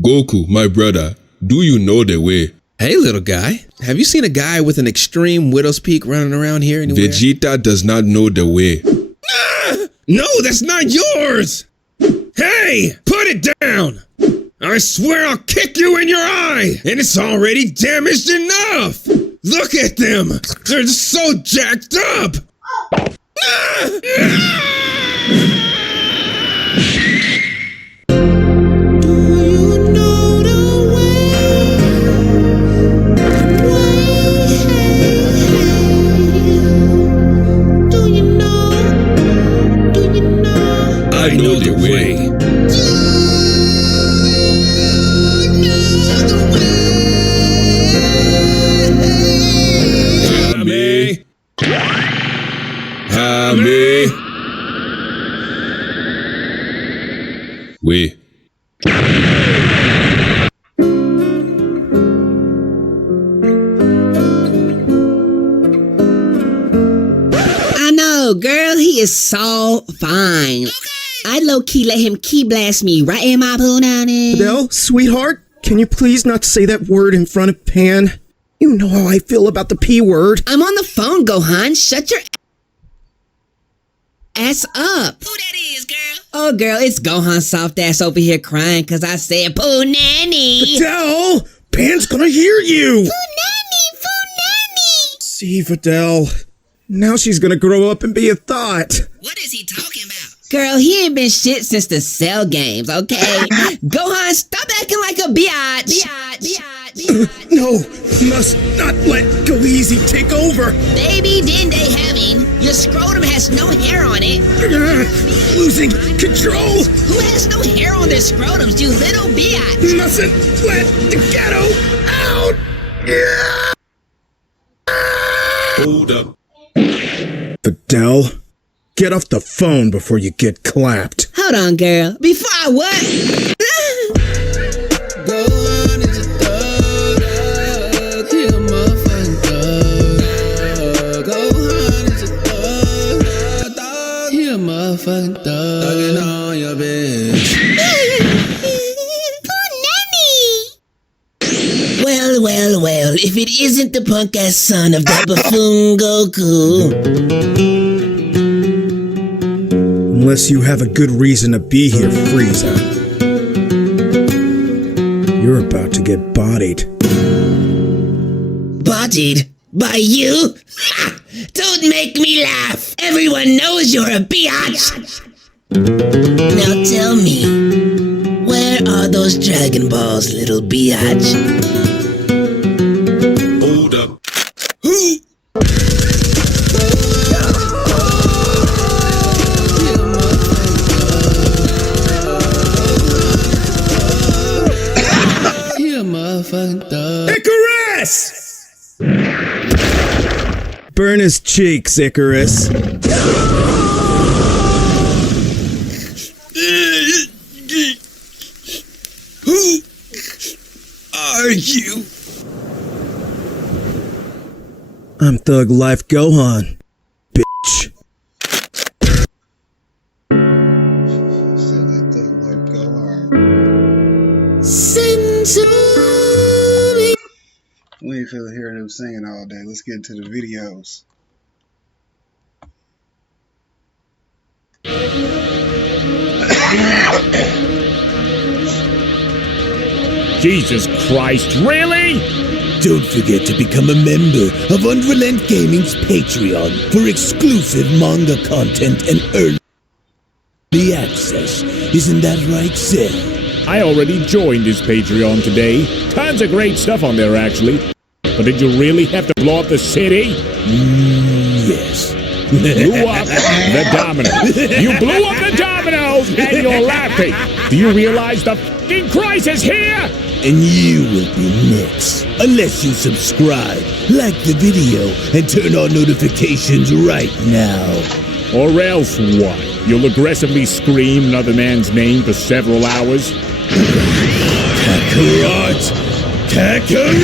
Goku, my brother, do you know the way? Hey, little guy. Have you seen a guy with an extreme widow's peak running around here anywhere? Vegeta does not know the way. No, that's not yours! Hey, put it down! I swear I'll kick you in your eye! And it's already damaged enough! Look at them! They're so jacked up! I know the way. Hame. Way. I know, girl, he is so fine. I low-key let him key blast me right in my punani. Adele, sweetheart, can you please not say that word in front of Pan? You know how I feel about the P word. I'm on the phone, Gohan. Shut your ass up. Who that is, girl? Oh, girl, it's Gohan soft ass over here crying because I said poo nanny. Adele, Pan's gonna hear you. Poo nanny. See, Adele, now she's gonna grow up and be a thought. What is he talking about? Girl, he ain't been shit since the Cell games, okay? Gohan, stop acting like a biatch. No, must not let Go Easy take over. Baby, didn't they having? Your scrotum has no hair on it. Losing control. Who has no hair on their scrotums, you little biatch? Mustn't let the ghetto out. Hold up. Adele, get off the phone before you get clapped. Hold on, girl. Before I what? Gohan is a thug, he a motherfucking thug. Gohan is a thug, he a motherfucking thug. Thugging on your bitch. Well, if it isn't the punk-ass son of that buffoon Goku. Unless you have a good reason to be here, Frieza. You're about to get bodied. Bodied? By you? Ha! Don't make me laugh! Everyone knows you're a biatch! Now tell me, where are those Dragon Balls, little biatch? Hold up. Icarus! Burn his cheeks, Icarus. Who are you? I'm Thug Life Gohan, bitch. Said that Thug Life Gohan. Sensui! We ain't feeling hearing them singing all day. Let's get into the videos. Jesus Christ, really? Don't forget to become a member of Unrelent Gaming's Patreon for exclusive manga content and early access. Isn't that right, Seth? I already joined his Patreon today. Tons of great stuff on there, actually. But did you really have to blow up the city? Yes. Blew up the dominoes. You blew up the dominoes, and you're laughing. Do you realize the f***ing crisis here? And you will be next. Unless you subscribe, like the video, and turn on notifications right now. Or else what? You'll aggressively scream another man's name for several hours? Kakarot, Kakarot!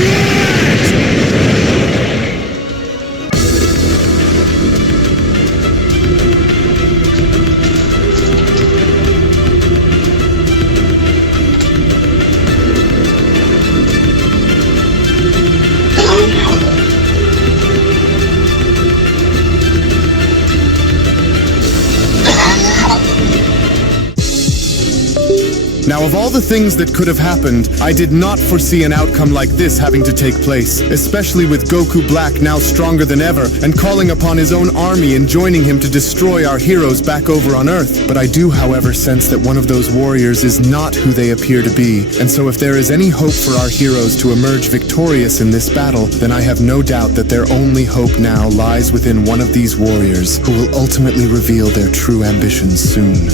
Now, of all the things that could have happened, I did not foresee an outcome like this having to take place, especially with Goku Black now stronger than ever and calling upon his own army and joining him to destroy our heroes back over on Earth. But I do, however, sense that one of those warriors is not who they appear to be, and so if there is any hope for our heroes to emerge victorious in this battle, then I have no doubt that their only hope now lies within one of these warriors, who will ultimately reveal their true ambitions soon.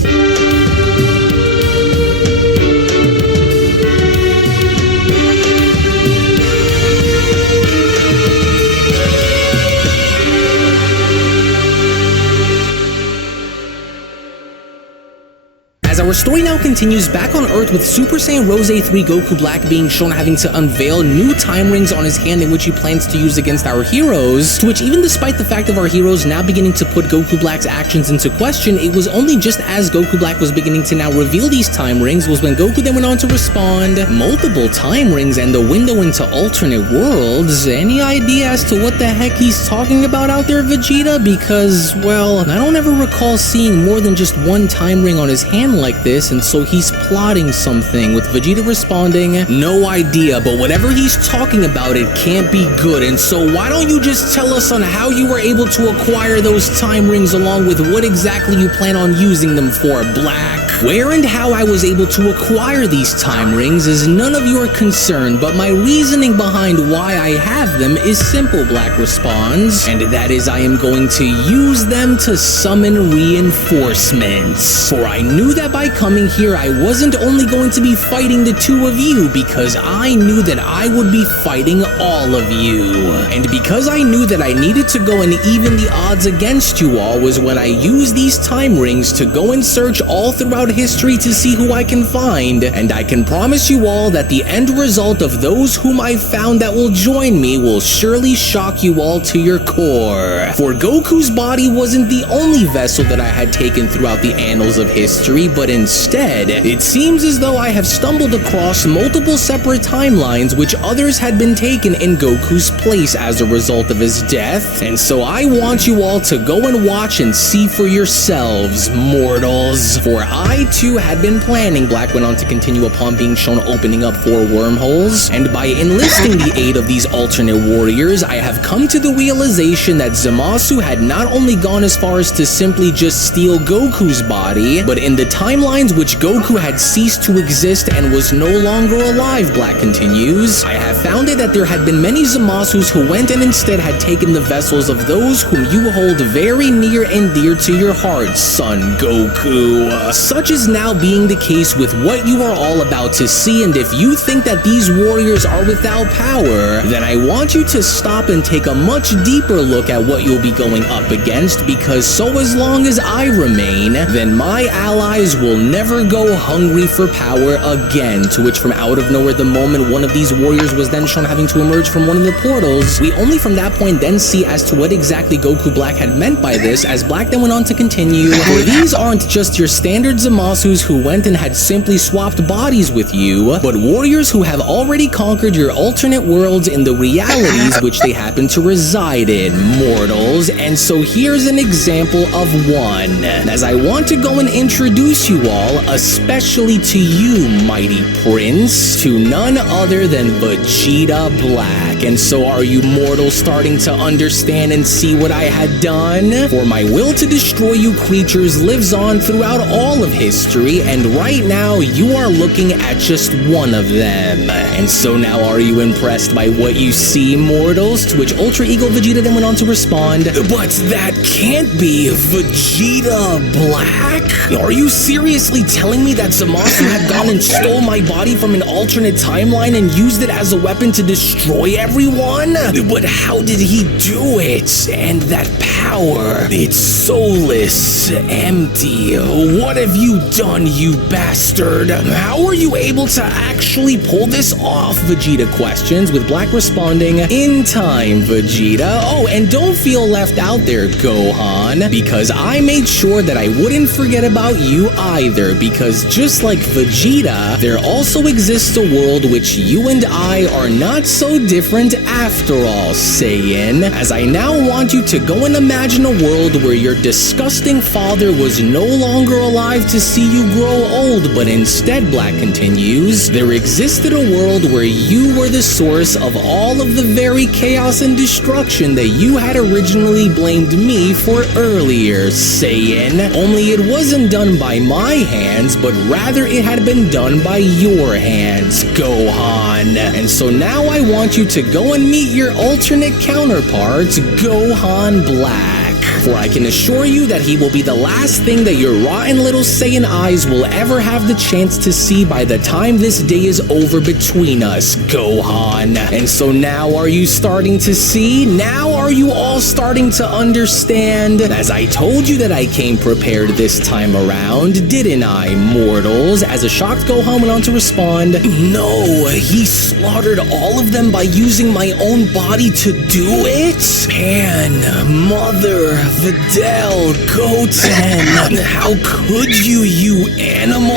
Our story now continues back on Earth with Super Saiyan Rose 3 Goku Black being shown having to unveil new time rings on his hand in which he plans to use against our heroes, to which even despite the fact of our heroes now beginning to put Goku Black's actions into question, it was only just as Goku Black was beginning to now reveal these time rings was when Goku then went on to respond, multiple time rings and the window into alternate worlds. Any idea as to what the heck he's talking about out there, Vegeta? Because, well, I don't ever recall seeing more than just one time ring on his hand like this, and so he's plotting something, with Vegeta responding, no idea, but whatever he's talking about, it can't be good, and so why don't you just tell us on how you were able to acquire those time rings along with what exactly you plan on using them for, Black? Where and how I was able to acquire these time rings is none of your concern, but my reasoning behind why I have them is simple, Black responds, and that is I am going to use them to summon reinforcements. For I knew that by coming here, I wasn't only going to be fighting the two of you, because I knew that I would be fighting all of you. And because I knew that I needed to go and even the odds against you all was when I used these time rings to go and search all throughout history to see who I can find, and I can promise you all that the end result of those whom I found that will join me will surely shock you all to your core. For Goku's body wasn't the only vessel that I had taken throughout the annals of history, but instead, it seems as though I have stumbled across multiple separate timelines which others had been taken in Goku's place as a result of his death, and so I want you all to go and watch and see for yourselves, mortals. For I too had been planning, Black went on to continue upon being shown opening up 4 wormholes, and by enlisting the aid of these alternate warriors, I have come to the realization that Zamasu had not only gone as far as to simply just steal Goku's body, but in the timelines which Goku had ceased to exist and was no longer alive, Black continues, I have found it that there had been many Zamasus who went and instead had taken the vessels of those whom you hold very near and dear to your heart, son Goku. Such is now being the case with what you are all about to see, and if you think that these warriors are without power, then I want you to stop and take a much deeper look at what you'll be going up against, because so as long as I remain, then my allies will never go hungry for power again. To which from out of nowhere, the moment one of these warriors was then shown having to emerge from one of the portals, we only from that point then see as to what exactly Goku Black had meant by this, as Black then went on to continue, for these aren't just your standard Zamasus who went and had simply swapped bodies with you, but warriors who have already conquered your alternate worlds in the realities which they happen to reside in, mortals. And so here's an example of one, as I want to go and introduce you all, especially to you, mighty prince, to none other than Vegeta Black. And so are you mortals starting to understand and see what I had done? For my will to destroy you creatures lives on throughout all of history, and right now you are looking at just one of them. And so now are you impressed by what you see, mortals? To which Ultra Ego Vegeta then went on to respond, but that can't be Vegeta Black? Are you seriously telling me that Zamasu had gone and stole my body from an alternate timeline and used it as a weapon to destroy everyone? But how did he do it? And that power, it's soulless, empty. What have you you done, you bastard? How are you able to actually pull this off? Vegeta questions, with Black responding, in time, Vegeta. Oh, and don't feel left out there, Gohan, because I made sure that I wouldn't forget about you either, because just like Vegeta, there also exists a world which you and I are not so different after all, Saiyan, as I now want you to go and imagine a world where your disgusting father was no longer alive to see you grow old, but instead, Black continues, there existed a world where you were the source of all of the very chaos and destruction that you had originally blamed me for earlier, Saiyan. Only it wasn't done by my hands, but rather it had been done by your hands, Gohan. And so now I want you to go and meet your alternate counterpart, Gohan Black. For I can assure you that he will be the last thing that your rotten little Saiyan eyes will ever have the chance to see by the time this day is over between us, Gohan. And so now are you starting to see? Now are you all starting to understand? As I told you that I came prepared this time around, didn't I, mortals? As a shocked Gohan went on to respond, no, he slaughtered all of them by using my own body to do it? Pan, Mother, Videl, Goten, how could you, you animal?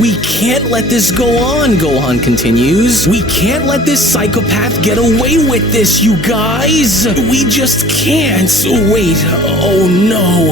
We can't let this go on, Gohan continues. We can't let this psychopath get away with this, you guys. We just can't. Wait, oh no,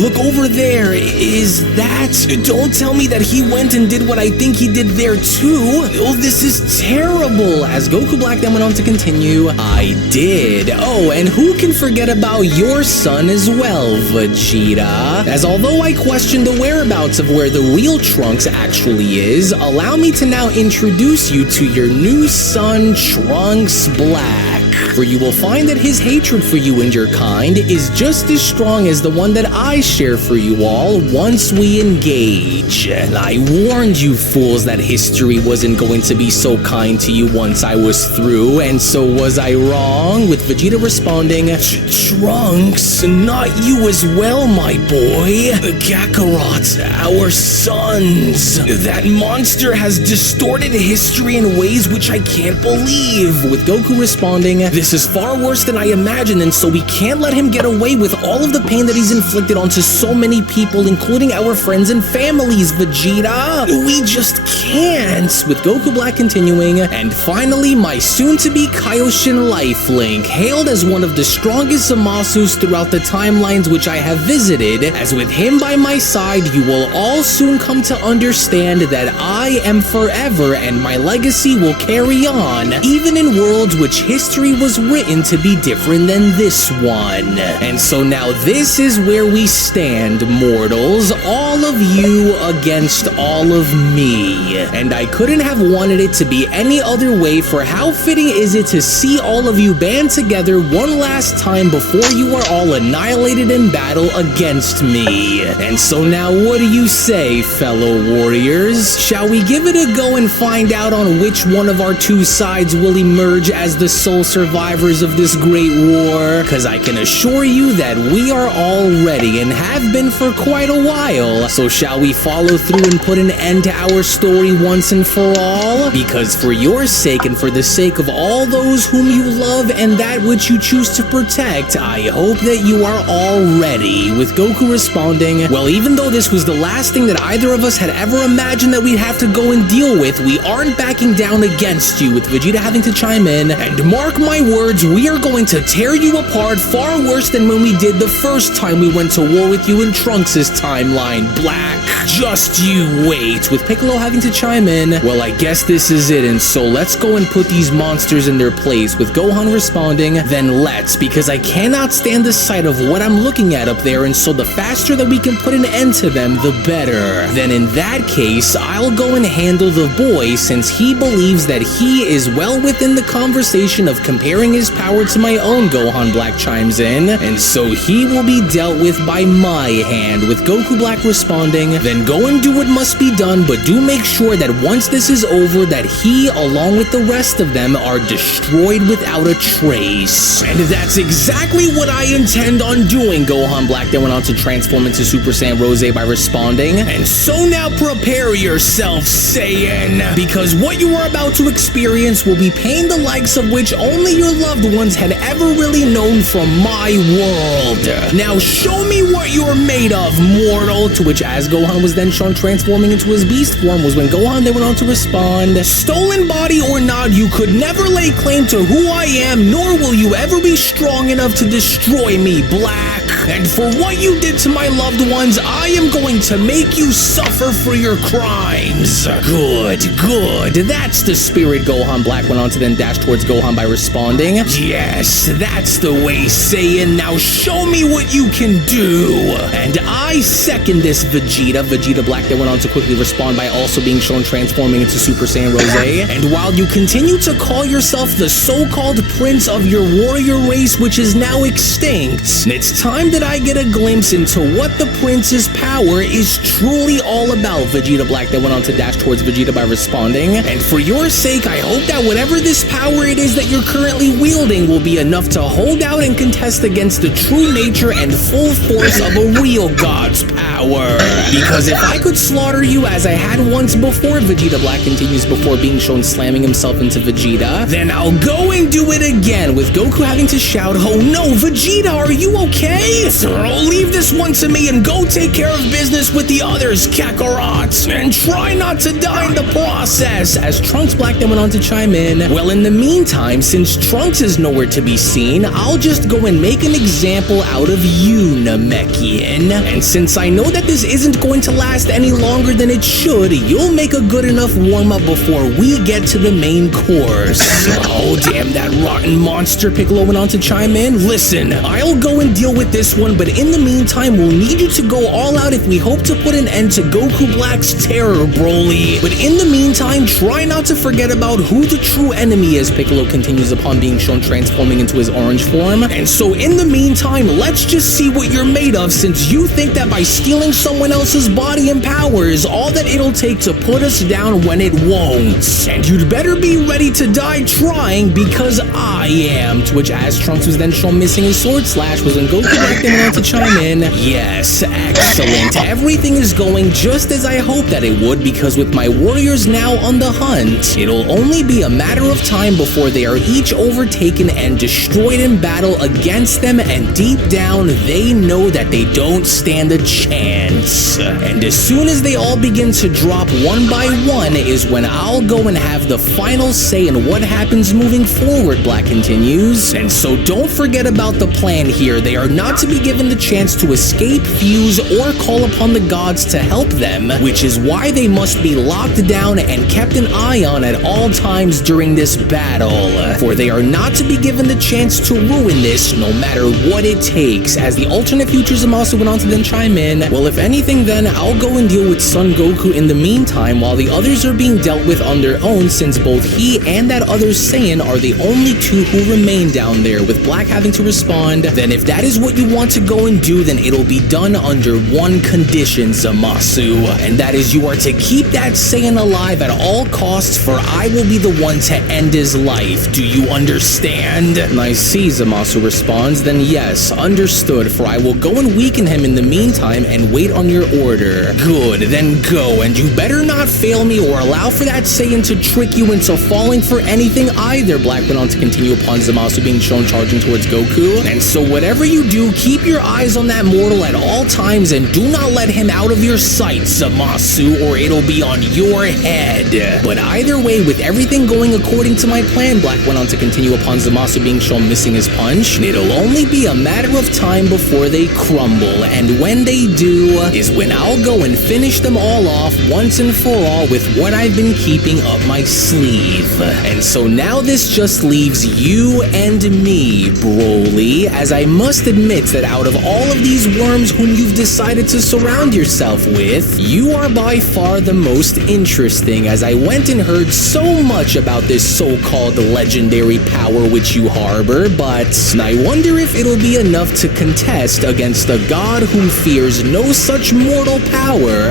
look over there. Is that? Don't tell me that he went and did what I think he did there too. Oh, this is terrible. As Goku Black then went on to continue, I did. Oh, and who can forget about your son as well, Vegeta? As although I question the whereabouts of where the real Trunks actually is, allow me to now introduce you to your new son, Trunks Black. For you will find that his hatred for you and your kind is just as strong as the one that I share for you all once we engage. And I warned you fools that history wasn't going to be so kind to you once I was through, and so was I wrong? With Vegeta responding, Trunks, not you as well, my boy. Kakarot, our sons. That monster has distorted history in ways which I can't believe. With Goku responding, this is far worse than I imagined, and so we can't let him get away with all of the pain that he's inflicted onto so many people, including our friends and families, Vegeta. We just can't. With Goku Black continuing, and finally, my soon-to-be Kaioshin lifelink, hailed as one of the strongest Zamasus throughout the timelines which I have visited, as with him by my side, you will all soon come to understand that I am forever and my legacy will carry on, even in worlds which history was written to be different than this one. And so now this is where we stand, mortals, all of you against all of me. And I couldn't have wanted it to be any other way, for how fitting is it to see all of you band together one last time before you are all annihilated in battle against me. And so now what do you say, fellow warriors? Shall we give it a go and find out on which one of our two sides will emerge as the sole survivors of this great war? Cause I can assure you that we are all ready and have been for quite a while. So shall we follow through and put an end to our story once and for all? Because for your sake and for the sake of all those whom you love and that which you choose to protect, I hope that you are all ready. With Goku responding, well, even though this was the last thing that either of us had ever imagined that we'd have to go and deal with, we aren't backing down against you. With Vegeta having to chime in, and mark my words, we are going to tear you apart far worse than when we did the first time we went to war with you in Trunks' timeline, Black. Just you wait. With Piccolo having to chime in, well, I guess this is it, and so let's go and put these monsters in their place. With Gohan responding, then let's, because I cannot stand the sight of what I'm looking at up there, and so the faster that we can put an end to them, the better. Then in that case, I'll go and handle the boy, since he believes that he is well within the conversation of comparing his power to my own, Gohan Black chimes in, and so he will be dealt with by my hand, with Goku Black responding, then go and do what must be done, but do make sure that once this is over, that he, along with the rest of them, are destroyed without a trace. And that's exactly what I intend on doing, Gohan Black then went on to transform into Super Saiyan Rose by responding, and so now prepare yourself, Saiyan, because what you are about to experience will be pain the likes of which only your loved ones had ever really known from my world. Now show me what you're made of, mortal, to which as Gohan was then shown transforming into his beast form was when Gohan then went on to respond, stolen body or not, you could never lay claim to who I am, nor will you ever be strong enough to destroy me, Black. And for what you did to my loved ones, I am going to make you suffer for your crimes. Good, good. That's the spirit, Gohan Black went on to then dash towards Gohan by responding, yes, that's the way, Saiyan. Now show me what you can do. And I second this, Vegeta. Vegeta Black then went on to quickly respond by also being shown transforming into Super Saiyan Rose. And while you continue to call yourself the so-called prince of your warrior race, which is now extinct, it's time that I get a glimpse into what the prince's power is truly all about. Vegeta Black then went on to dash towards Vegeta by responding, and for your sake, I hope that whatever this power it is that you're currently wielding will be enough to hold out and contest against the true nature and full force of a real god's power. Because if I could slaughter you as I had once before, Vegeta Black continues before being shown slamming himself into Vegeta, then I'll go and do it again, with Goku having to shout, oh no, Vegeta, are you okay? Leave this one to me and go take care of business with the others, Kakarot, and try not to die in the process, as Trunks Black then went on to chime in, well, in the meantime, since Trunks is nowhere to be seen, I'll just go and make an example out of you, Namekian, and since I know that this isn't going to last any longer than it should, you'll make a good enough warm-up before we get to the main course. Oh, damn that rotten monster, Piccolo went on to chime in. Listen, I'll go and deal with this one, but in the meantime, we'll need you to go all out if we hope to put an end to Goku Black's terror, Broly. But in the meantime, try not to forget about who the true enemy is, Piccolo continues upon being shown transforming into his orange form. And so in the meantime, let's just see what you're made of, since you think that by stealing someone else's body and power is all that it'll take to put us down when it won't. And you'd better be ready to die trying, because I am. To which as Trunks was then shown missing his sword slash was when Goku Black then went on to chime in, yes, excellent. Everything is going just as I hoped that it would, because with my warriors now on the hunt, it'll only be a matter of time before they are each overtaken and destroyed in battle against them, and deep down they know that they don't stand a chance. And as soon as they all begin to drop one by one is when I'll go and have the final say in what happens moving forward, Black continues. And so don't forget about the plan here. They are not to be given the chance to escape, fuse, or call upon the gods to help them, which is why they must be locked down and kept an eye on at all times during this battle. For they are not to be given the chance to ruin this, no matter what it takes. As the alternate futures also went on to then chime in, well, if anything then, I'll go and deal with Son Goku in the meantime while the others are being dealt with on their own, since both he and that other Saiyan are the only two who remain down there, with Black having to respond, then if that is what you want to go and do, then it'll be done under one condition, Zamasu, and that is you are to keep that Saiyan alive at all costs, for I will be the one to end his life. Do you understand? And I see, Zamasu responds, then yes, understood, for I will go and weaken him in the meantime and wait on your order. Good, then go, and you better not fail me or allow for that Saiyan to trick you into falling for anything either, Black went on to continue upon Zamasu being shown charging towards Goku. And so whatever you do, keep your eyes on that mortal at all times and do not let him out of your sight, Zamasu, or it'll be on your head. But either way, with everything going according to my plan, Black went on to continue upon Zamasu being shown missing his punch, it'll only be a matter of time before they crumble, and when they do is when I'll go go and finish them all off once and for all with what I've been keeping up my sleeve. And so now this just leaves you and me, Broly, as I must admit that out of all of these worms whom you've decided to surround yourself with, you are by far the most interesting, as I went and heard so much about this so-called legendary power which you harbor, but I wonder if it'll be enough to contest against a god who fears no such mortal power.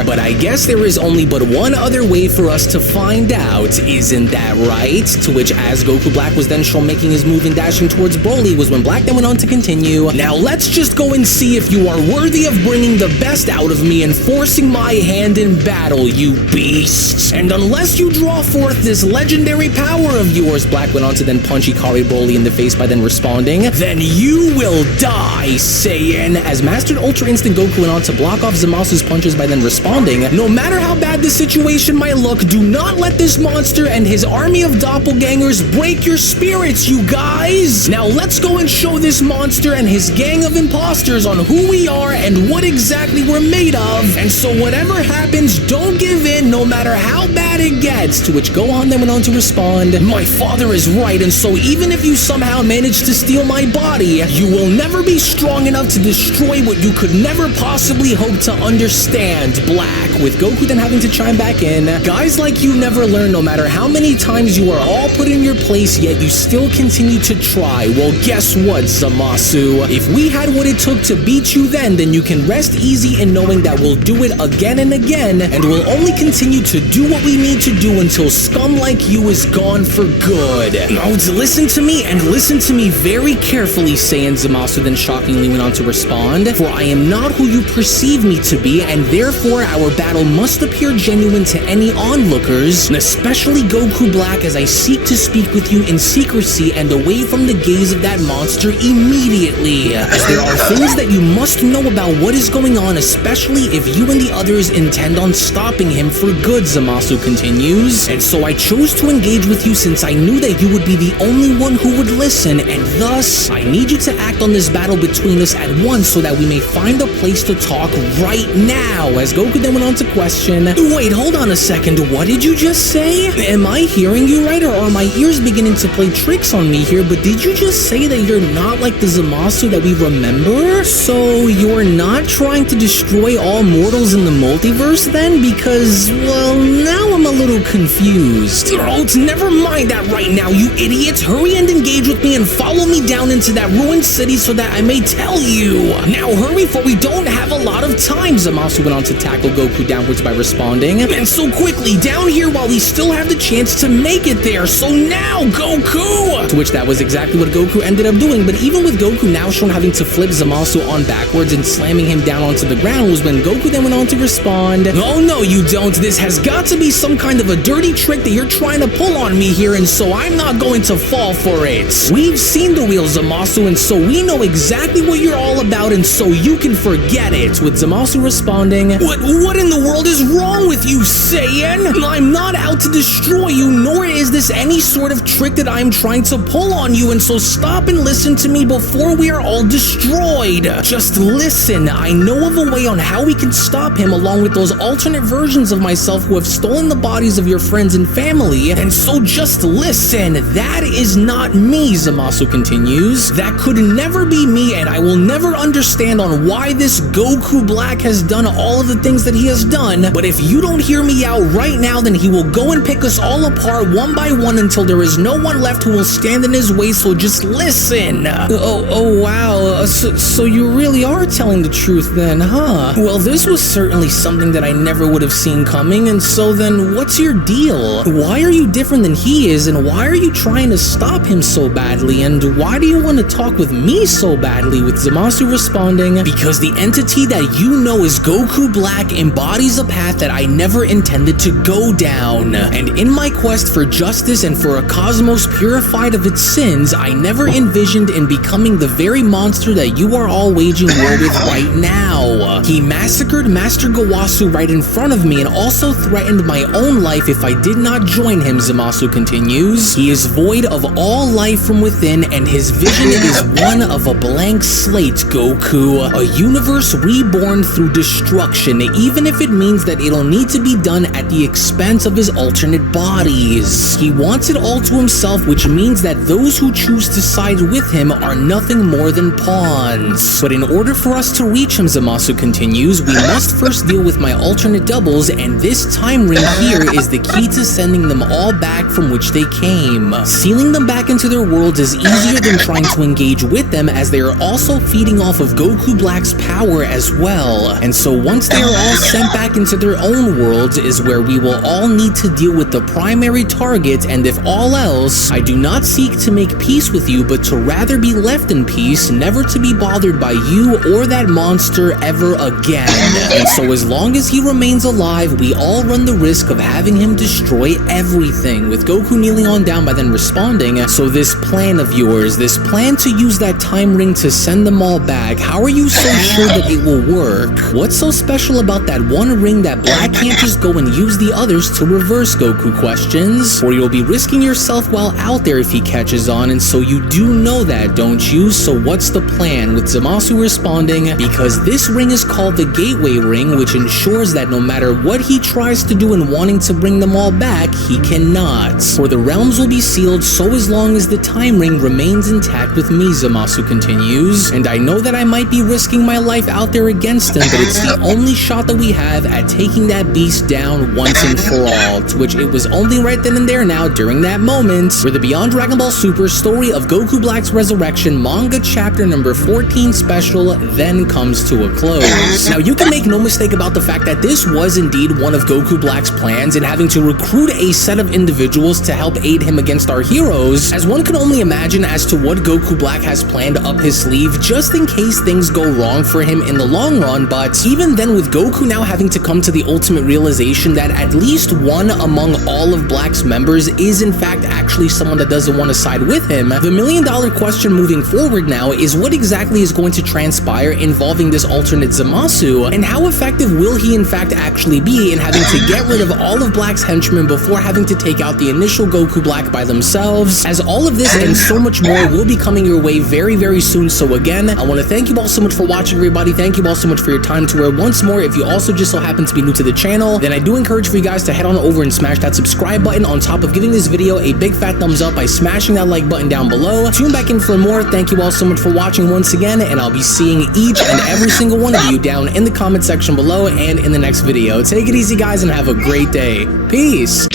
But I guess there is only but one other way for us to find out, isn't that right? To which, as Goku Black was then shown making his move and dashing towards Broly, was when Black then went on to continue, "Now let's just go and see if you are worthy of bringing the best out of me and forcing my hand in battle, you beasts. And unless you draw forth this legendary power of yours," Black went on to then punch Ikari Broly in the face by then responding, "then you will die, Saiyan." As Mastered Ultra Instinct Goku went on to block off Zamasu's punches by then responding, "No matter how bad the situation might look, do not let this monster and his army of doppelgangers break your spirits, you guys. Now let's go and show this monster and his gang of imposters on who we are and what exactly we're made of. And so whatever happens, don't give in no matter how bad it gets." To which Gohan then went on to respond, "My father is right, and so even if you somehow manage to steal my body, you will never be strong enough to destroy what you could never possibly hope to understand, Black." With Goku then having to chime back in, "Guys like you never learn no matter how many times you are all put in your place, yet you still continue to try. Well, guess what, Zamasu? If we had what it took to beat you then you can rest easy in knowing that we'll do it again and again, and we'll only continue to do what we need to do until scum like you is gone for good." "Now, listen to me, and listen to me very carefully," Saiyan. Zamasu then shockingly went on to respond, "for I am not who you perceive me to be, and therefore our battle must appear genuine to any onlookers, and especially Goku Black, as I seek to speak with you in secrecy and away from the gaze of that monster immediately. As there are things that you must know about what is going on, especially if you and the others intend on stopping him for good," Zamasu continues, "and so I chose to engage with you since I knew that you would be the only one who would listen, and thus I need you to act on this battle between us at once so that we may find a place to talk right now." As Goku then went on to question, "Wait, hold on a second, what did you just say? Am I hearing you right, or are my ears beginning to play tricks on me here? But did you just say that you're not like the Zamasu that we remember? So you're not trying to destroy all mortals in the multiverse then? Because, well, now I'm a little confused." "Oh, never mind that right now, you idiots. Hurry and engage with me and follow me down into that ruined city so that I may tell you. Now hurry, for we don't have a lot of time." Zamasu went on to tackle Goku downwards by responding, "And so quickly, down here while we still have the chance to make it there. So now, Goku!" To which that was exactly what Goku ended up doing, but even with Goku now shown having to flip Zamasu on backwards and slamming him down onto the ground was when Goku then went on to respond, "Oh no you don't, this has got to be some kind of a dirty trick that you're trying to pull on me here, and so I'm not going to fall for it. We've seen the real Zamasu, and so we know exactly what you're all about, and so you can forget it." With Zamasu responding, What in the world is wrong with you, Saiyan? I'm not out to destroy you, nor is this any sort of trick that I'm trying to pull on you, and so stop and listen to me before we are all destroyed. Just listen, I know of a way on how we can stop him, along with those alternate versions of myself who have stolen the bodies of your friends and family, and so just listen. That is not me," Zamasu continues. "That could never be me, and I will never understand on why this Goku Black has done all of the things that he has done, but if you don't hear me out right now, then he will go and pick us all apart one by one until there is no one left who will stand in his way, so just listen." Oh wow, so you really are telling the truth then, huh? Well, this was certainly something that I never would have seen coming, and so then what's your deal? Why are you different than he is, and why are you trying to stop him so badly, and why do you want to talk with me so badly? With Zamasu responding, "Because the entity that you know is Goku Black embodies a path that I never intended to go down, and in my quest for justice and for a cosmos purified of its sins, I never envisioned in becoming the very monster that you are all waging war with right now. He massacred Master Gawasu right in front of me and also threatened my own life if I did not join him," Zamasu continues. "He is void of all life from within, and his vision is one of a blank slate, Goku. A universe reborn through destruction. destruction, even if it means that it'll need to be done at the expense of his alternate bodies. He wants it all to himself, which means that those who choose to side with him are nothing more than pawns. But in order for us to reach him, Zamasu continues, we must first deal with my alternate doubles, and this time ring here is the key to sending them all back from which they came. Sealing them back into their worlds is easier than trying to engage with them, as they are also feeding off of Goku Black's power as well. And so once they are all sent back into their own worlds is where we will all need to deal with the primary target, and if all else, I do not seek to make peace with you, but to rather be left in peace, never to be bothered by you or that monster ever again. And so as long as he remains alive, we all run the risk of having him destroy everything, with Goku kneeling on down by then responding, so this plan of yours, this plan to use that time ring to send them all back, how are you so sure that it will work? What's so special about that one ring that Black can't just go and use the others to reverse, Goku questions? Or you'll be risking yourself while out there if he catches on, and so you do know that, don't you? So what's the plan? With Zamasu responding, because this ring is called the Gateway Ring, which ensures that no matter what he tries to do in wanting to bring them all back, he cannot. For the realms will be sealed so as long as the time ring remains intact with me, Zamasu continues, and I know that I might be risking my life out there against him, but it's the only shot that we have at taking that beast down once and for all, to which it was only right then and there now during that moment where the Beyond Dragon Ball Super story of Goku Black's resurrection manga chapter number 14 special then comes to a close. Now you can make no mistake about the fact that this was indeed one of Goku Black's plans in having to recruit a set of individuals to help aid him against our heroes, as one can only imagine as to what Goku Black has planned up his sleeve just in case things go wrong for him in the long run. But even then, with Goku now having to come to the ultimate realization that at least one among all of Black's members is in fact actually someone that doesn't want to side with him, the million-dollar question moving forward now is what exactly is going to transpire involving this alternate Zamasu, and how effective will he in fact actually be in having to get rid of all of Black's henchmen before having to take out the initial Goku Black by themselves, as all of this and so much more will be coming your way very, very soon. So again, I want to thank you all so much for watching, everybody. Thank you all so much for your time. To where once more, if you also just so happen to be new to the channel, then I do encourage for you guys to head on over and smash that subscribe button on top of giving this video a big fat thumbs up by smashing that like button down below. Tune back in for more. Thank you all so much for watching once again, and I'll be seeing each and every single one of you down in the comment section below and in the next video. Take it easy, guys, and have a great day. Peace.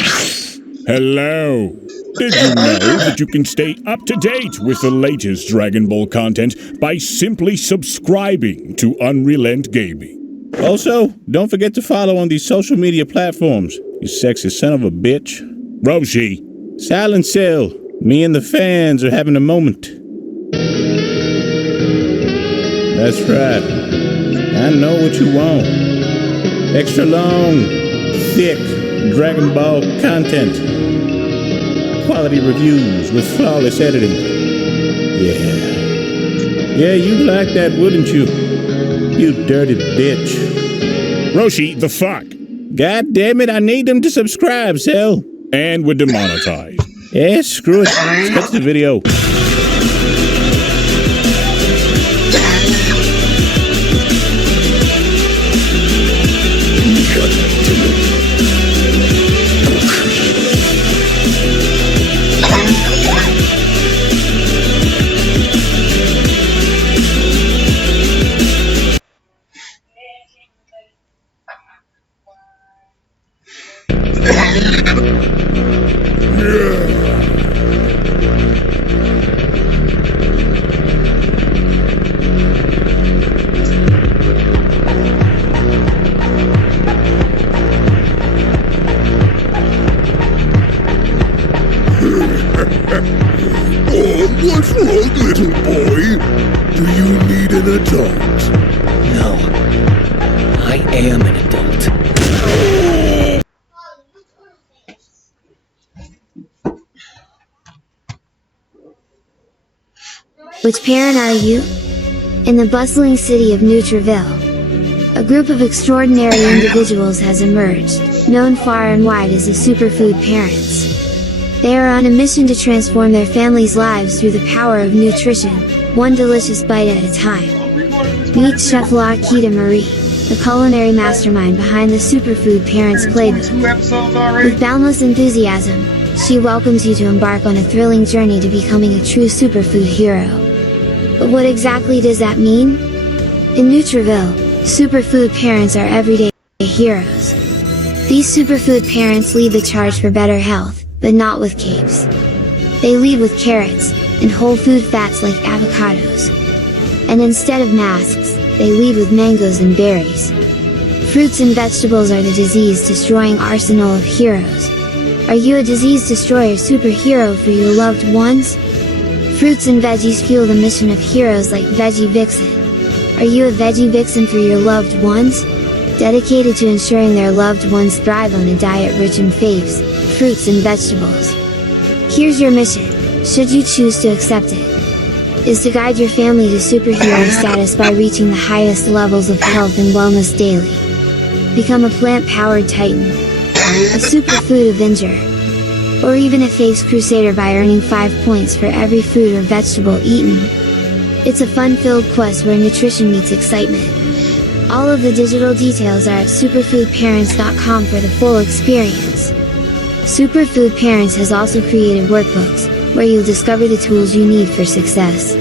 Hello. Did you know that you can stay up to date with the latest Dragon Ball content by simply subscribing to Unrelent Gaming? Also, don't forget to follow on these social media platforms, you sexy son of a bitch. Roshi. Silent Cell, me and the fans are having a moment. That's right. I know what you want. Extra long, thick Dragon Ball content. Quality reviews with flawless editing. Yeah, you'd like that, wouldn't you? You dirty bitch. Roshi, the fuck? God damn it, I need them to subscribe, Cell. And we're demonetized. Yeah, screw it. That's the video. What's wrong, little boy? Do you need an adult? No. I am an adult. Which parent are you? In the bustling city of Nutriville, a group of extraordinary individuals has emerged, known far and wide as the Superfood Parents. They are on a mission to transform their families' lives through the power of nutrition, one delicious bite at a time. Meet Chef La Kita Marie. the culinary mastermind behind the Superfood Parents Playbook. With boundless enthusiasm, she welcomes you to embark on a thrilling journey to becoming a true superfood hero. But what exactly does that mean? In Nutriville, superfood parents are everyday heroes. These superfood parents lead the charge for better health, but not with capes. They lead with carrots, and whole food fats like avocados. And instead of masks, they lead with mangoes and berries. Fruits and vegetables are the disease-destroying arsenal of heroes. Are you a disease-destroyer superhero for your loved ones? Fruits and veggies fuel the mission of heroes like Veggie Vixen. Are you a Veggie Vixen for your loved ones? Dedicated to ensuring their loved ones thrive on a diet rich in faves, fruits and vegetables. Here's your mission, should you choose to accept it, is to guide your family to superhero status by reaching the highest levels of health and wellness daily. Become a plant-powered titan, a superfood avenger, or even a face crusader by earning 5 points for every fruit or vegetable eaten. It's a fun-filled quest where nutrition meets excitement. All of the digital details are at superfoodparents.com for the full experience. Superfood Parents has also created workbooks, where you'll discover the tools you need for success.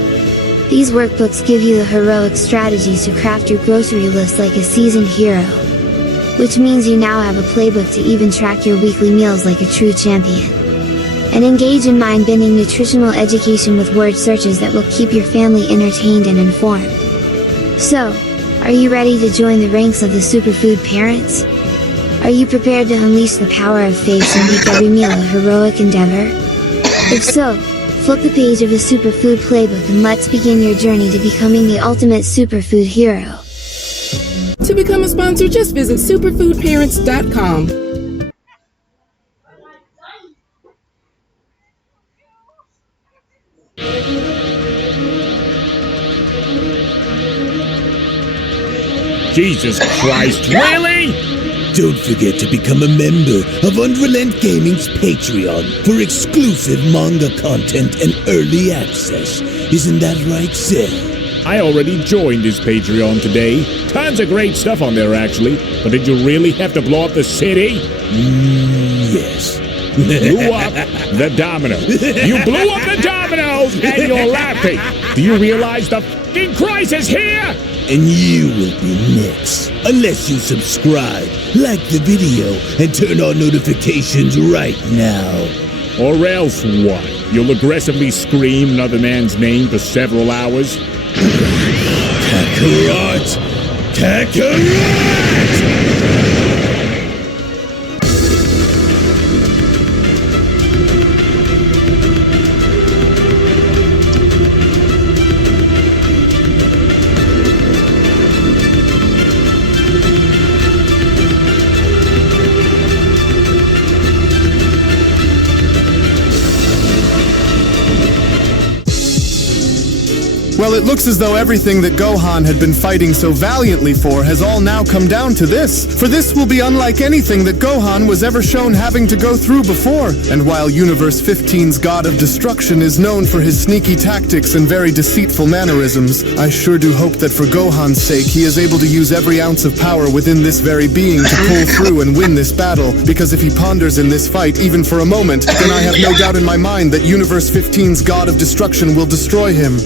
These workbooks give you the heroic strategies to craft your grocery list like a seasoned hero. Which means you now have a playbook to even track your weekly meals like a true champion. And engage in mind-bending nutritional education with word searches that will keep your family entertained and informed. So, are you ready to join the ranks of the superfood parents? Are you prepared to unleash the power of faith and make every meal a heroic endeavor? If so, flip the page of the Superfood Playbook and let's begin your journey to becoming the ultimate superfood hero. To become a sponsor, just visit superfoodparents.com. Jesus Christ, really? Don't forget to become a member of Unrelent Gaming's Patreon for exclusive manga content and early access. Isn't that right, Seth? I already joined his Patreon today. Tons of great stuff on there, actually. But did you really have to blow up the city? Yes. Blew up the domino. You blew up the dominoes and you're laughing. Do you realize the f***ing crisis here? And you will be next. Unless you subscribe, like the video, and turn on notifications right now. Or else what? You'll aggressively scream another man's name for several hours? Kakarot! Kakarot! Well, it looks as though everything that Gohan had been fighting so valiantly for has all now come down to this. For this will be unlike anything that Gohan was ever shown having to go through before. And while Universe 15's God of Destruction is known for his sneaky tactics and very deceitful mannerisms, I sure do hope that for Gohan's sake he is able to use every ounce of power within this very being to pull through and win this battle, because if he ponders in this fight even for a moment, then I have no doubt in my mind that Universe 15's God of Destruction will destroy him.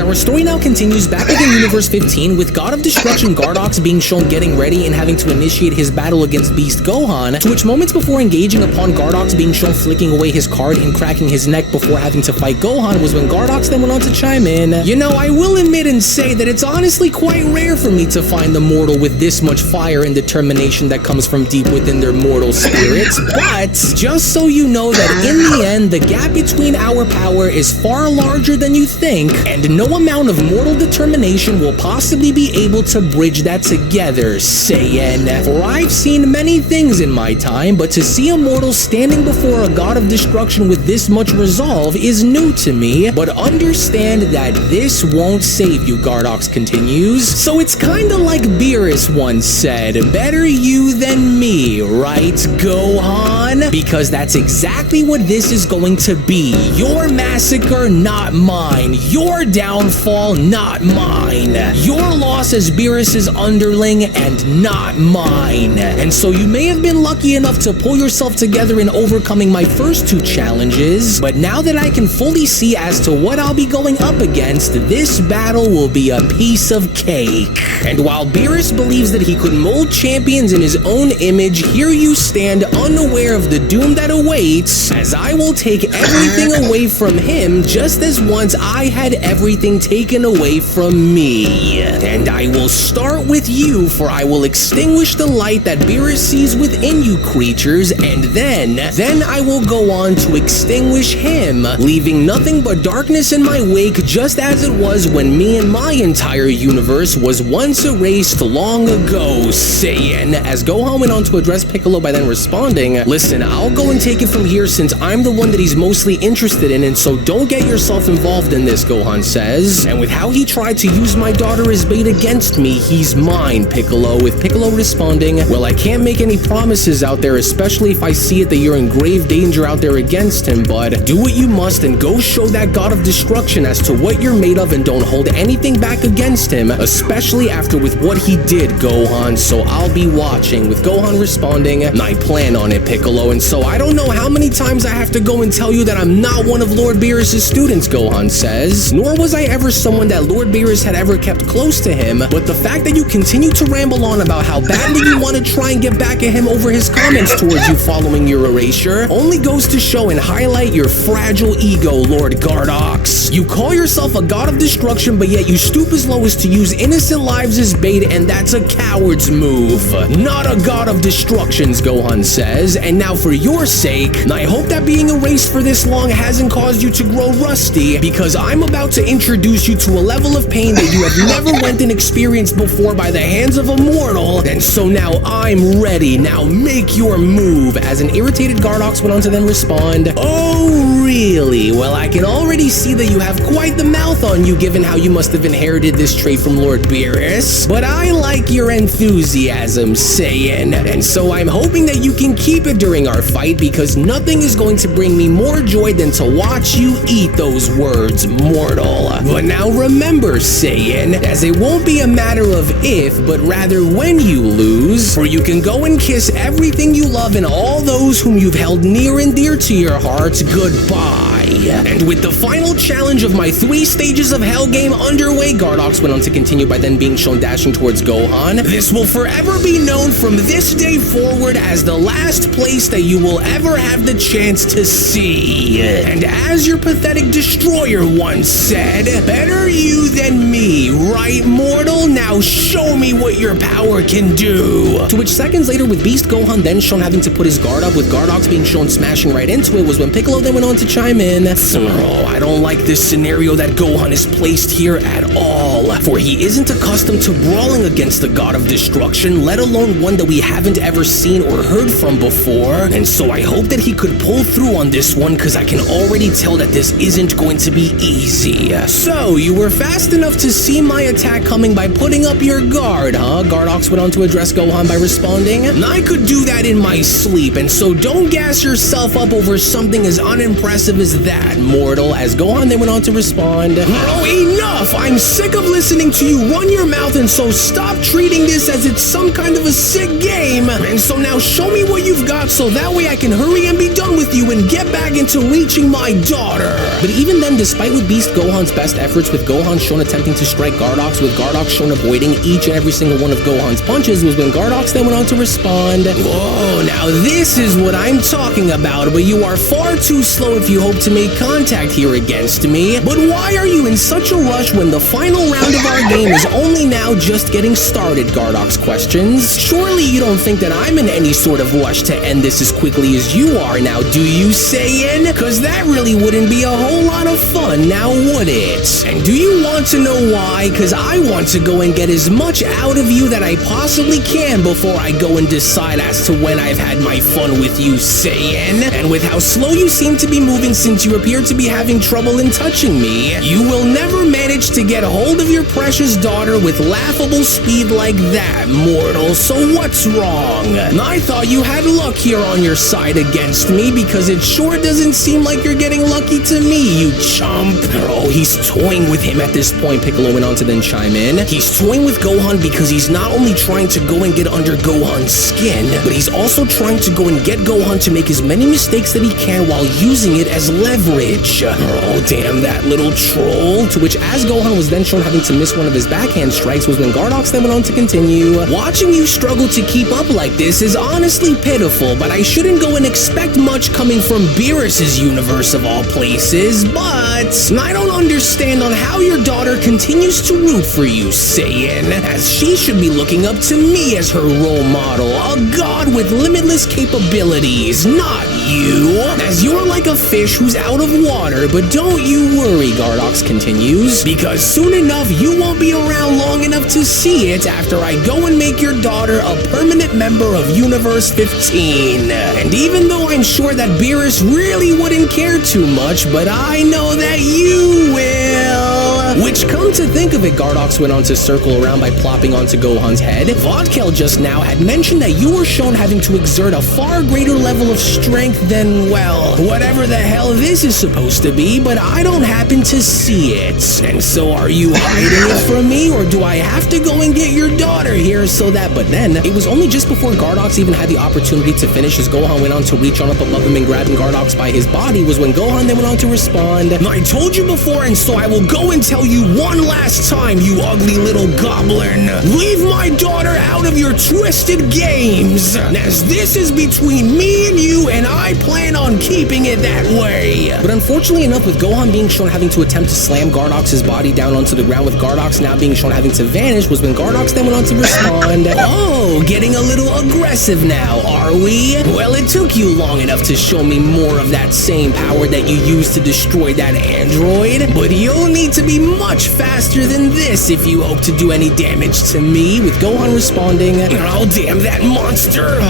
Our story now continues back within Universe 15 with God of Destruction Gardock being shown getting ready and having to initiate his battle against Beast Gohan, to which moments before engaging upon Gardock being shown flicking away his card and cracking his neck before having to fight Gohan was when Gardock then went on to chime in. You know, I will admit and say that it's honestly quite rare for me to find a mortal with this much fire and determination that comes from deep within their mortal spirits, but just so you know that in the end, the gap between our power is far larger than you think, and no amount of mortal immortal determination will possibly be able to bridge that together, Saiyan. For I've seen many things in my time, but to see a mortal standing before a god of destruction with this much resolve is new to me. But understand that this won't save you, Gardock continues. So it's kinda like Beerus once said, better you than me, right, Gohan? Because that's exactly what this is going to be. Your massacre, not mine. Your downfall, not mine. Your loss as Beerus's underling, and not mine. And so you may have been lucky enough to pull yourself together in overcoming my first two challenges, but now that I can fully see as to what I'll be going up against, this battle will be a piece of cake. And while Beerus believes that he could mold champions in his own image, here you stand unaware of the doom that awaits, as I will take everything away from him just as once I had everything taken away from me. And I will start with you, for I will extinguish the light that Beerus sees within you creatures, and then I will go on to extinguish him, leaving nothing but darkness in my wake, just as it was when me and my entire universe was once erased long ago, Saiyan. As Gohan went on to address Piccolo by then responding, listen, I'll go and take it from here since I'm the one that he's mostly interested in, and so don't get yourself involved in this, Gohan says. And with how he tried to use my daughter as bait against me, he's mine, Piccolo. With Piccolo responding, well, I can't make any promises out there, especially if I see it that you're in grave danger out there against him, but do what you must and go show that god of destruction as to what you're made of, and don't hold anything back against him, especially after with what he did, Gohan. So I'll be watching. With Gohan responding, I plan on it, Piccolo, and so I don't know how many times I have to go and tell you that I'm not one of Lord Beerus' students, Gohan says. Nor was I ever someone that Lord Beerus had ever kept close to him, but the fact that you continue to ramble on about how badly you want to try and get back at him over his comments towards you following your erasure only goes to show and highlight your fragile ego, Lord Gardock. You call yourself a god of destruction, but yet you stoop as low as to use innocent lives as bait, and that's a coward's move. Not a god of destructions, Gohan says. And now for your sake, I hope that being erased for this long hasn't caused you to grow rusty, because I'm about to introduce you to a level of pain that you have never went and experienced before by the hands of a mortal, and so now I'm ready. Now make your move. As an irritated Gardock went on to then respond, oh really? Well, I can already see that you have quite the mouth on you, given how you must have inherited this trait from Lord Beerus, but I like your enthusiasm, Saiyan, and so I'm hoping that you can keep it during our fight, because nothing is going to bring me more joy than to watch you eat those words, mortal. But now remember, Saiyan, as it won't be a matter of if, but rather when you lose, for you can go and kiss everything you love and all those whom you've held near and dear to your heart goodbye. And with the final challenge of my 3 stages of hell game underway, Gardock went on to continue by then being shown dashing towards Gohan. This will forever be known from this day forward as the last place that you will ever have the chance to see. And as your pathetic destroyer once said, better you than me, right, mortal? Now show me what your power can do. To which seconds later, with Beast Gohan then shown having to put his guard up, with Gardock being shown smashing right into it, was when Piccolo then went on to chime in. Oh, I don't like this scenario that Gohan is placed here at all, for he isn't accustomed to brawling against the god of destruction, let alone one that we haven't ever seen or heard from before, and so I hope that he could pull through on this one, because I can already tell that this isn't going to be easy. So, you were fast enough to see my attack coming by putting up your guard, huh? Gardock went on to address Gohan by responding, I could do that in my sleep, and so don't gas yourself up over something as unimpressive as that, mortal. As Gohan then went on to respond, oh, enough! I'm sick of listening to you run your mouth, and so stop treating this as it's some kind of a sick game. And so now show me what you've got, so that way I can hurry and be done with you and get back into reaching my daughter. But even then, despite with Beast Gohan's best efforts, with Gohan shown attempting to strike Gardock, with Gardock shown avoiding each and every single one of Gohan's punches, was when Gardock then went on to respond, whoa, now this is what I'm talking about, but you are far too slow if you hope to make contact here against me. But why are you in such a rush when the final round round of our game is only now just getting started, Gardock's questions. Surely you don't think that I'm in any sort of rush to end this as quickly as you are now, do you, Saiyan? Cause that really wouldn't be a whole lot of fun, now would it? And do you want to know why? Cause I want to go and get as much out of you that I possibly can before I go and decide as to when I've had my fun with you, Saiyan. And with how slow you seem to be moving since you appear to be having trouble in touching me, you will never manage to get a hold of your precious daughter with laughable speed like that, mortal. So what's wrong? I thought you had luck here on your side against me because it sure doesn't seem like you're getting lucky to me, you chump. Oh, he's toying with him at this point, Piccolo went on to then chime in. He's toying with Gohan because he's not only trying to go and get under Gohan's skin, but he's also trying to go and get Gohan to make as many mistakes that he can while using it as leverage. Oh, damn that little troll. To which, as Gohan was then shown having to miss one of his backhand strikes, was when Gardock then went on to continue. Watching you struggle to keep up like this is honestly pitiful, but I shouldn't go and expect much coming from Beerus's universe of all places, but I don't understand on how your daughter continues to root for you, Saiyan, as she should be looking up to me as her role model, a god with limitless capabilities, not you, as you're like a fish who's out of water. But don't you worry, Gardock continues, because soon enough you won't be around long enough to see it after I go and make your daughter a permanent member of Universe 15. And even though I'm sure that Beerus really wouldn't care too much, but I know that you will. Which, come to think of it, Gardock went on to circle around by plopping onto Gohan's head. Vodkel just now had mentioned that you were shown having to exert a far greater level of strength than, well, whatever the hell this is supposed to be, but I don't happen to see it. And so are you hiding it from me, or do I have to go and get your daughter here so that... But then, it was only just before Gardock even had the opportunity to finish as Gohan went on to reach on up above him and grabbing Gardock by his body was when Gohan then went on to respond. I told you before, and so I will go and tell you one last time, you ugly little goblin. Leave my daughter out of your twisted games, as this is between me and you, and I plan on keeping it that way. But unfortunately enough, with Gohan being shown having to attempt to slam Gardock's body down onto the ground, with Gardock now being shown having to vanish, was when Gardock then went on to respond. Oh, getting a little aggressive now, are we? Well, it took you long enough to show me more of that same power that you used to destroy that android, but you'll need to be much faster than this if you hope to do any damage to me, with Gohan responding, oh damn that monster,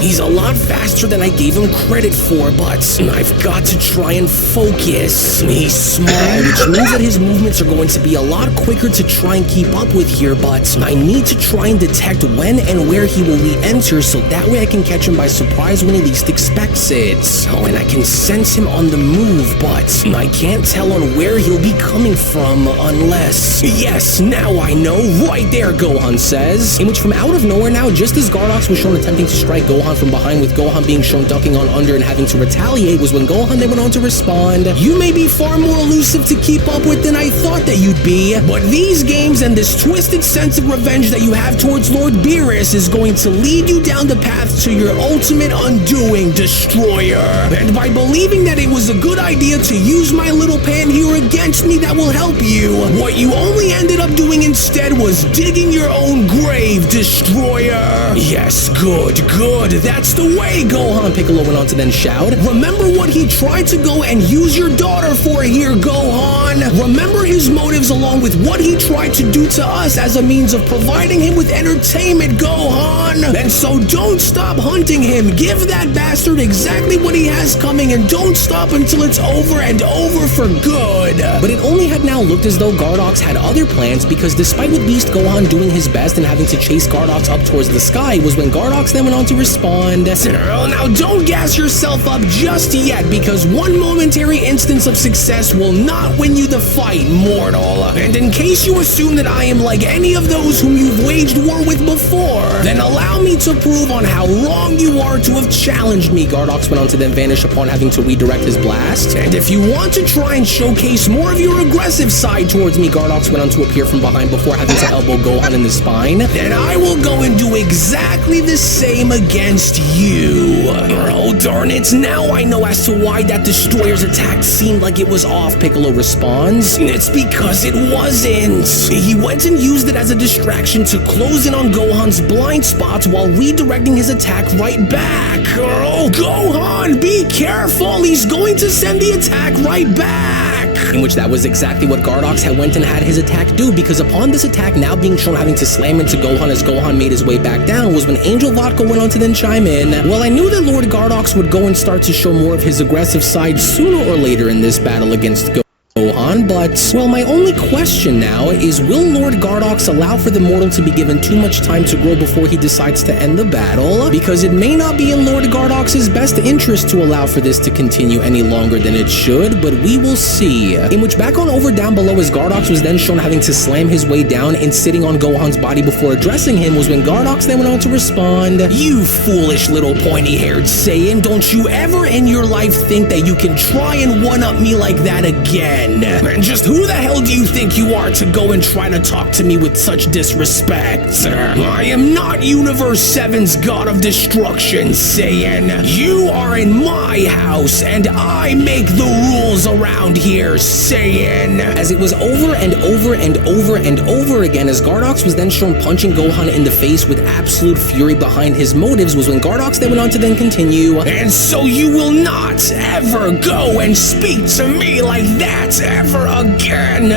he's a lot faster than I gave him credit for, but I've got to try and focus. He's small, which means that his movements are going to be a lot quicker to try and keep up with here, but I need to try and detect when and where he will re-enter so that way I can catch him by surprise when he least expects it. Oh, and I can sense him on the move, but I can't tell on where he'll be coming from unless... Yes, now I know. Right there, Gohan says. In which, from out of nowhere now, just as Gardock was shown attempting to strike Gohan from behind, with Gohan being shown ducking on under and having to retaliate, was when Gohan then went on to respond. You may be far more elusive to keep up with than I thought that you'd be, but these games and this twisted sense of revenge that you have towards Lord Beerus is going to lead you down the path to your ultimate undoing, Destroyer. And by believing that it was a good idea to use my little pan here against me that will help you, what you only ended up doing instead was digging your own grave, Destroyer. Yes, good. That's the way, Gohan, Piccolo went on to then shout. Remember what he tried to go and use your daughter for here, Gohan. Remember his motives along with what he tried to do to us as a means of providing him with entertainment, Gohan. And so don't stop hunting him. Give that bastard exactly what he has coming, and don't stop until it's over and over for good. But it only had now looked as though Gardock had other plans, because despite with Beast Gohan doing his best and having to chase Gardock up towards the sky, was when Gardock then went on to respond. Now don't gas yourself up just yet, because one momentary instance of success will not win you the fight, mortal. And in case you assume that I am like any of those whom you've waged war with before, then allow me to prove on how wrong you are to have challenged me. Gardock went on to then vanish upon having to redirect his blast. And if you want to try and showcase more of your aggressive side towards me, Gardock went on to appear from behind before having to elbow Gohan in the spine, then I will will go and do exactly the same against you. Oh, darn it. Now I know as to why that destroyer's attack seemed like it was off, Piccolo responds. It's because it wasn't. He went and used it as a distraction to close in on Gohan's blind spots while redirecting his attack right back. Oh, Gohan, be careful. He's going to send the attack right back. In which that was exactly what Gardox had went and had his attack do, because upon this attack now being shown having to slam into Gohan as Gohan made his way back down was when Angel Vodka went on to then chime in. Well, I knew that Lord Gardox would go and start to show more of his aggressive side sooner or later in this battle against Gohan, but, well, my only question now is, will Lord Gardox allow for the mortal to be given too much time to grow before he decides to end the battle? Because it may not be in Lord Gardox's best interest to allow for this to continue any longer than it should, but we will see. In which back on over down below as Gardox was then shown having to slam his way down and sitting on Gohan's body before addressing him was when Gardox then went on to respond, "You foolish little pointy-haired Saiyan, don't you ever in your life think that you can try and one-up me like that again? And just who the hell do you think you are to go and try to talk to me with such disrespect? I am not Universe 7's God of Destruction, Saiyan. You are in my house, and I make the rules around here, Saiyan." As it was over and over and over and over again as Gardox was then shown punching Gohan in the face with absolute fury behind his motives was when Gardox then went on to then continue, "And so you will not ever go and speak to me like that ever again,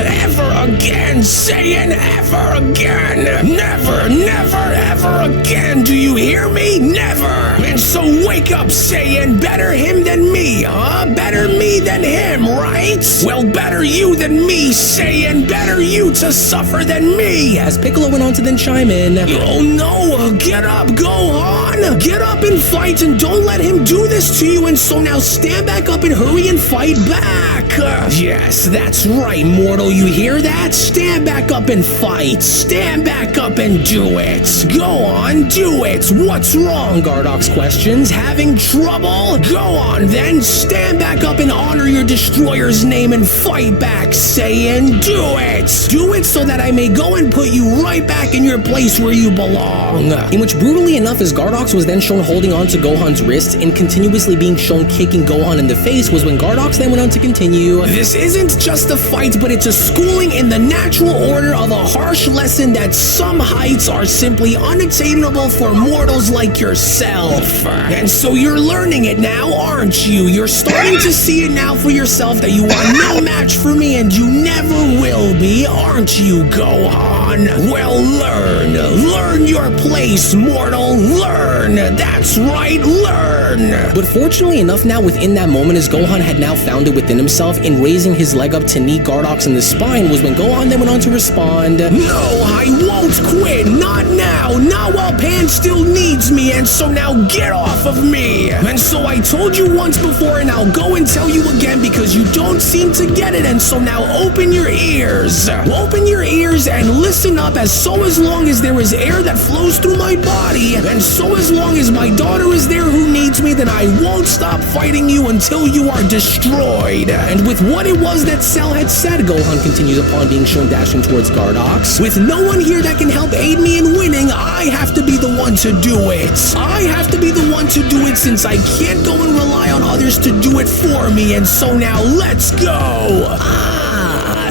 Saiyan, ever again. Never, never, ever again. Do you hear me? Never. And so wake up, Saiyan. Better him than me, huh? Better me than him, right? Well, better you than me, Saiyan. Better you to suffer than me." As Piccolo went on to then chime in, "Oh no, get up, Gohan. Get up and fight, and don't let him do this to you. And so now stand back up and hurry and fight back." Yes, that's right, mortal. You hear that? Stand back up and fight. Stand back up and do it. Go on, do it. What's wrong? Gardox questions. Having trouble? Go on then. Stand back up and honor your destroyer's name and fight back, Saiyan. Do it. Do it so that I may go and put you right back in your place where you belong. In which, brutally enough, as Gardox was then shown holding on to Gohan's wrists and continuously being shown kicking Gohan in the face was when Gardox then went on to continue, "This isn't just a fight, but it's a schooling in the natural order of a harsh lesson that some heights are simply unattainable for mortals like yourself. And so you're learning it now, aren't you? You're starting to see it now for yourself that you are no match for me and you never will be, aren't you, Gohan? Well, learn. Learn your place, mortal. Learn. That's right, learn." But fortunately enough now within that moment as Gohan had now found it within himself in raising his leg up to knee Gardox in the spine was when Gohan then went on to respond, "No, I won't quit. Not now. Not while Pan still needs me, and so now get off of me. And so I told you once before and I'll go and tell you again because you don't seem to get it, and so now open your ears. Open your ears and listen up as long as there is air that flows through my body, and so as long as my daughter is there who needs me, then I won't stop fighting you until you are destroyed." And with what it was that Cell had said, Gohan continues upon being shown dashing towards Gardox. "With no one here that can help aid me in winning, I have to be the one to do it. I have to be the one to do it since I can't go and rely on others to do it for me, and so now let's go."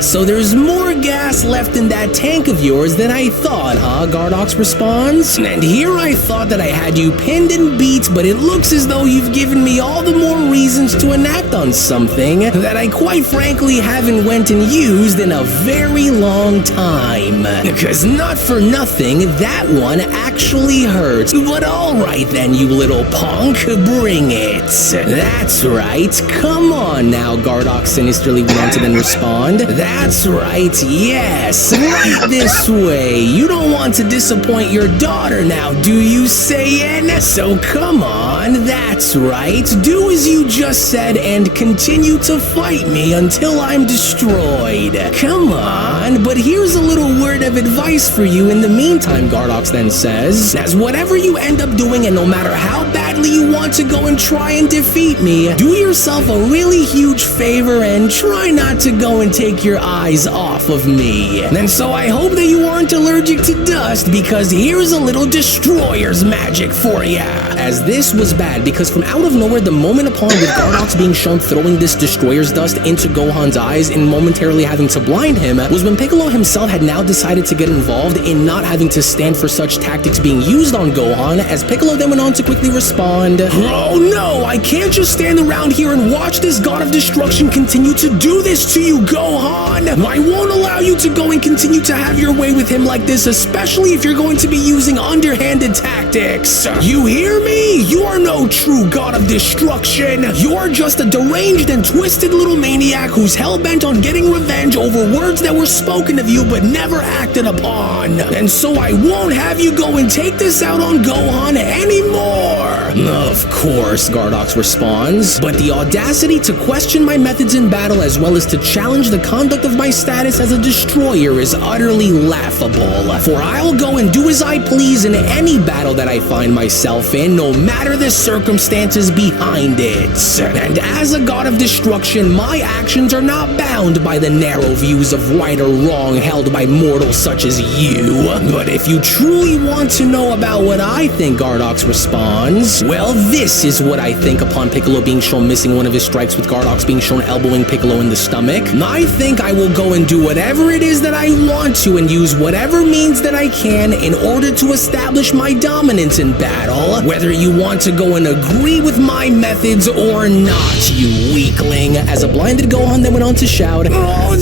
So there's more gas left in that tank of yours than I thought, huh? Gardox responds. "And here I thought that I had you pinned and beat, but it looks as though you've given me all the more reasons to enact on something that I quite frankly haven't went and used in a very long time. Because not for nothing, that one actually hurts. But alright then, you little punk, bring it." "That's right. Come on now," Gardox sinisterly went on to then respond. "That's right, yes, right this way. You don't want to disappoint your daughter now, do you, Saiyan? So come on, that's right. Do as you just said and continue to fight me until I'm destroyed. Come on, but here's a little word of advice for you in the meantime," Gardox then says. "As whatever you end up doing, and no matter how badly really you want to go and try and defeat me, do yourself a really huge favor and try not to go and take your eyes off of me. And so I hope that you aren't allergic to dust, because here's a little destroyer's magic for ya. As this was bad, because from out of nowhere, the moment upon with Gardock's being shown throwing this destroyer's dust into Gohan's eyes and momentarily having to blind him, was when Piccolo himself had now decided to get involved in not having to stand for such tactics being used on Gohan, as Piccolo then went on to quickly respond, "Oh no, I can't just stand around here and watch this God of Destruction continue to do this to you, Gohan. I won't allow you to go and continue to have your way with him like this, especially if you're going to be using underhanded tactics. You hear me? You are no true God of Destruction. You are just a deranged and twisted little maniac who's hell-bent on getting revenge over words that were spoken of you but never acted upon. And so I won't have you go and take this out on Gohan anymore." Of course, Gardock responds, "but the audacity to question my methods in battle as well as to challenge the conduct of my status as a destroyer is utterly laughable. For I'll go and do as I please in any battle that I find myself in, no matter the circumstances behind it. And as a God of Destruction, my actions are not bound by the narrow views of right or wrong held by mortals such as you. But if you truly want to know about what I think," Gardock responds, "well, this is what I think upon Piccolo being shown missing one of his strikes with Gardock being shown elbowing Piccolo in the stomach. I think I will go and do whatever it is that I want to and use whatever means that I can in order to establish my dominance in battle, whether you want to go and agree with my methods or not, you weakling." As a blinded Gohan then went on to shout, "Oh,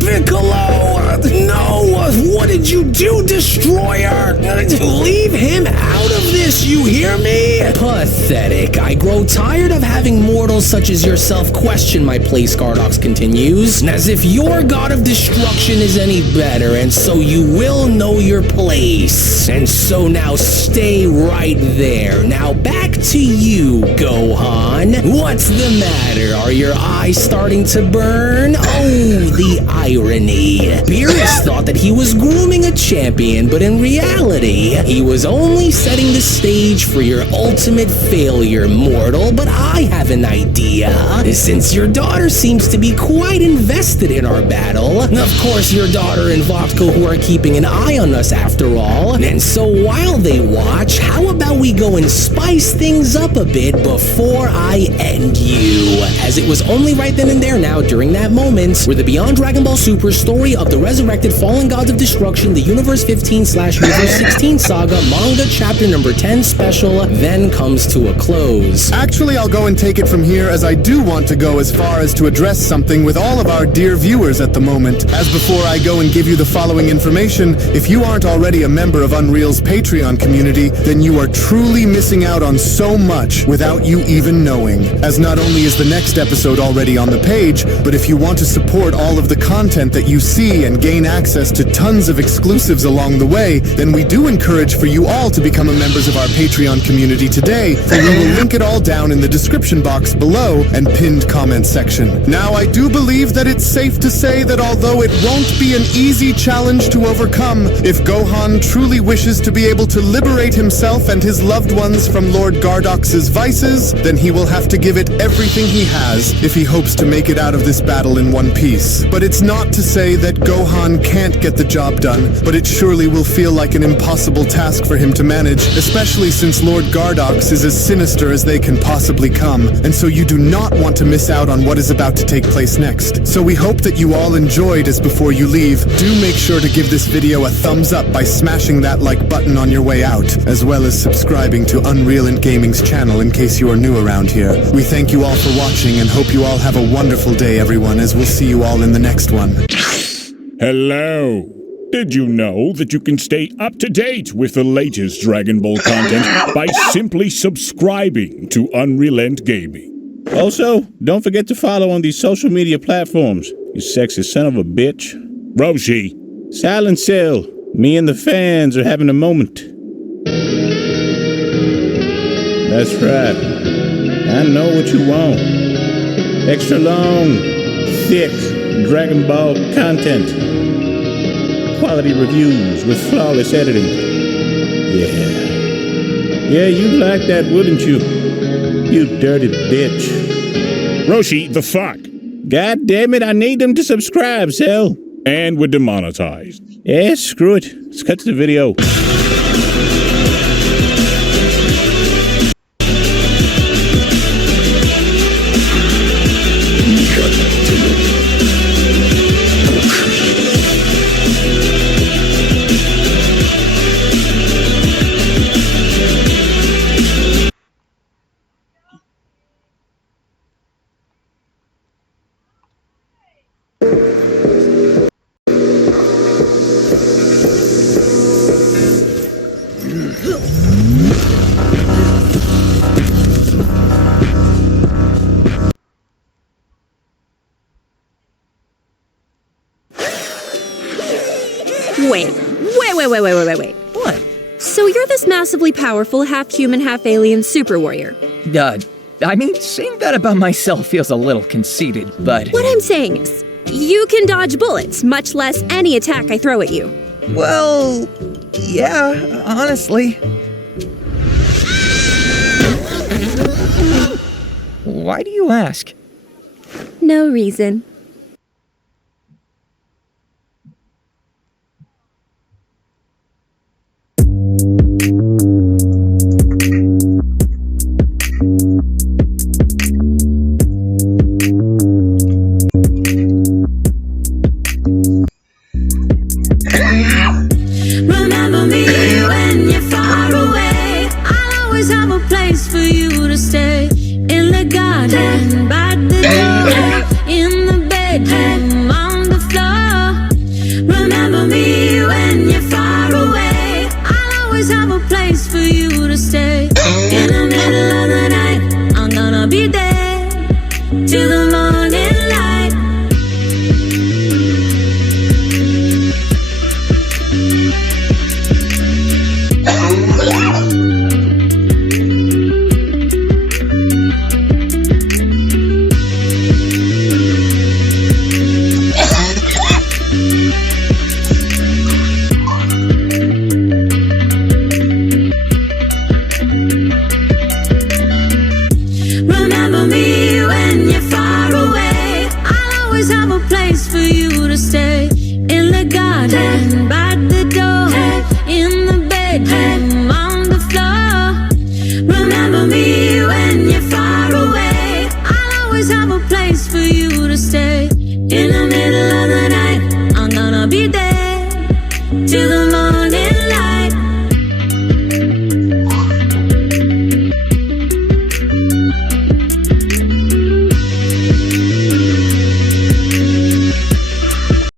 Piccolo! No! What did you do, Destroyer? Leave him out of this, you hear me? Pathetic. I grow tired of having mortals such as yourself question my place," Gardock continues, "as if your God of Destruction is any better, and so you will know your place. And so now stay right there. Now back to you, Gohan. What's the matter? Are your eyes starting to burn? Oh, the irony. Beerus thought that he was grooming a champion, but in reality, he was only setting the stage for your ultimate failure, mortal. But I have an idea. Since your daughter seems to be quite invested in our battle, of course your daughter and Vodka who are keeping an eye on us after all, and so while they watch, how about we go and spice things up a bit before I end you?" As it was only right then and there now, during that moment, where the Beyond Dragon Ball Super story of the resurrected fallen gods of destruction, the Universe 15/Universe 16 saga, manga chapter number 10 special, then comes to a close. Actually, I'll go and take it from here, as I do want to go as far as to address something with all of our dear viewers at the moment. As before I go and give you the following information, if you aren't already a member of Unreal's Patreon community, then you are truly missing out on so much without you even knowing. As not only is the next episode already on the page, but if you want to support all of the content that you see and gain access to tons of exclusives along the way, then we do encourage for you all to become members of our Patreon community today, for we will link it all down in the description box below and pinned comment section. Now, I do believe that it's safe to say that although it won't be an easy challenge to overcome, if Gohan truly wishes to be able to liberate himself and his loved ones from Lord Gardock's vices, then he will have to give it everything he has if he hopes to make it out of this battle in one piece. But it's not to say that Gohan can't get the job done, but it surely will feel like an impossible task for him to manage, especially since Lord Gardock is as sinister as they can possibly come, and so you do not want to miss out on what is about to take place next. So we hope that you all enjoyed. As before you leave, do make sure to give this video a thumbs up by smashing that like button on your way out, as well as subscribing to Unreal and Gaming's channel in case you are new around here. We thank you all for watching and hope you all have a wonderful day, everyone, as we'll see you all in the next one. Hello. Did you know that you can stay up to date with the latest Dragon Ball content by simply subscribing to Unrelent Gaming? Also, don't forget to follow on these social media platforms, you sexy son of a bitch. Roshi. Silent Cell. Me and the fans are having a moment. That's right. I know what you want. Extra long, thick Dragon Ball content. Quality reviews with flawless editing. Yeah. Yeah, you'd like that, wouldn't you? You dirty bitch. Roshi, the fuck? God damn it, I need them to subscribe, Cell. And we're demonetized. Yeah, screw it. Let's cut to the video. Wait. What? So you're this massively powerful, half-human, half-alien super warrior. I mean, saying that about myself feels a little conceited, but... What I'm saying is, you can dodge bullets, much less any attack I throw at you. Well, yeah, honestly. Why do you ask? No reason. Remember me when you're far away. I'll always have a place for you to stay in the garden.